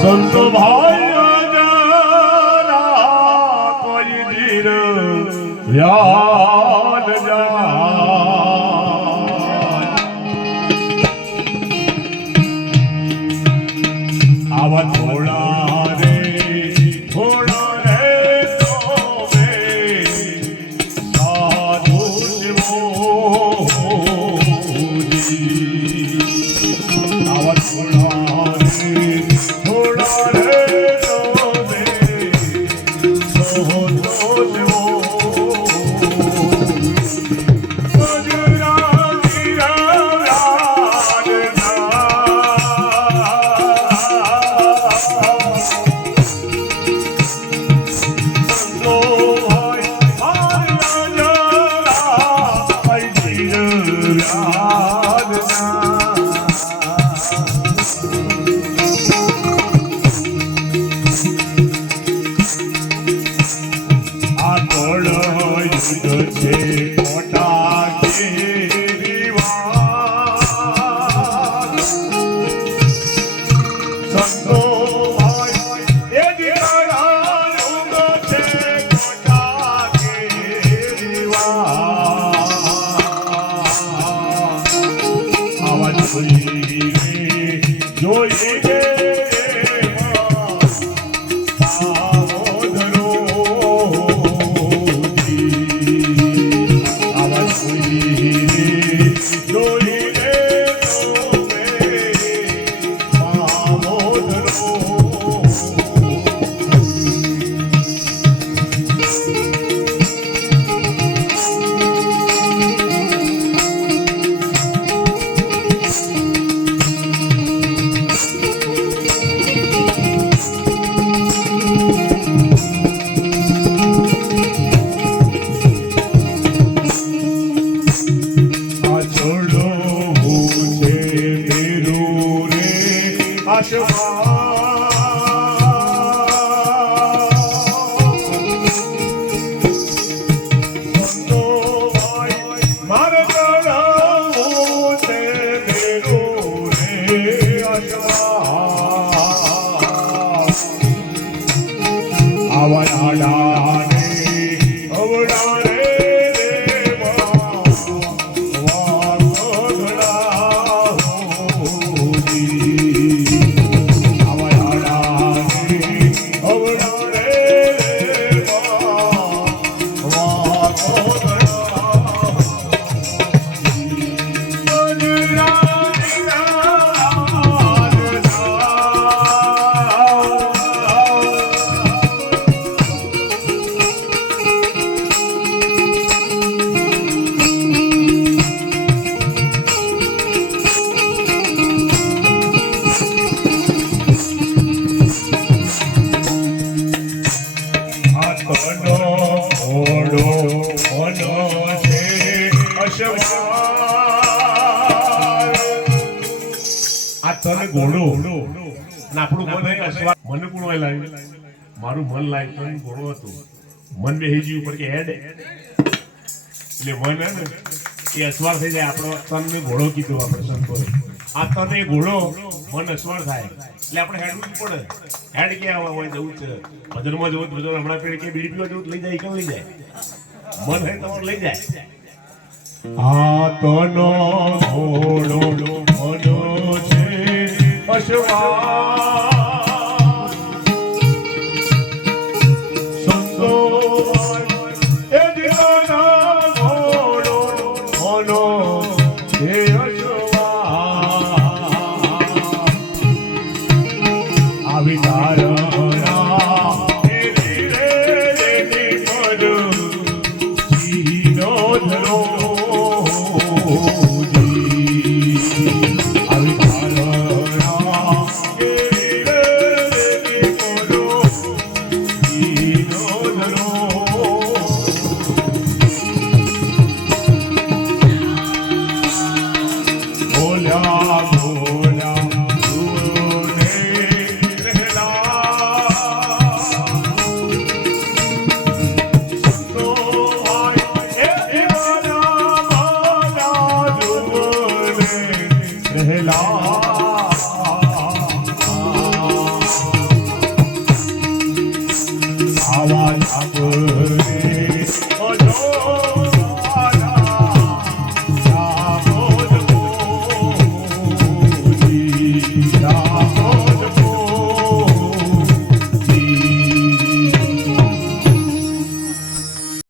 સંતો ભાઈ જરા કોઈ ધીર વ્યાલ આવા થોડા રે થોડા રે તોમે સાધુ શિવોજી આવા થોડા રે તોમે સાધુ મારું મન લાય તો ઘોડો હતું મન બેહી ગયું પર કે હેડ એટલે મન હે ને એ અસવાર થઈ જાય. આપણો તનને ઘોડો કીધું આપણે સંતોએ. આ તને ઘોડો મન અસવાર થાય એટલે આપણે હેડવું જ પડે. હેડ ક્યાં હોય જવું છે ભજનમાં જવું ભજન હમણાં પેઢી કે બીડી પીવા જવું લઈ જાય કેમ લઈ જાય મન હે તમારું લઈ જાય. આ તનો ઘોડો મનો છે અસવાર આવાજ આપને